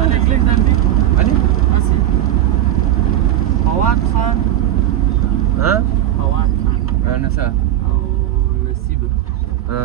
Eleklik nanti. Ali? Masih. Fawad Khan. Ha? Fawad Khan. Nasa? Oh, Nasib. Ha.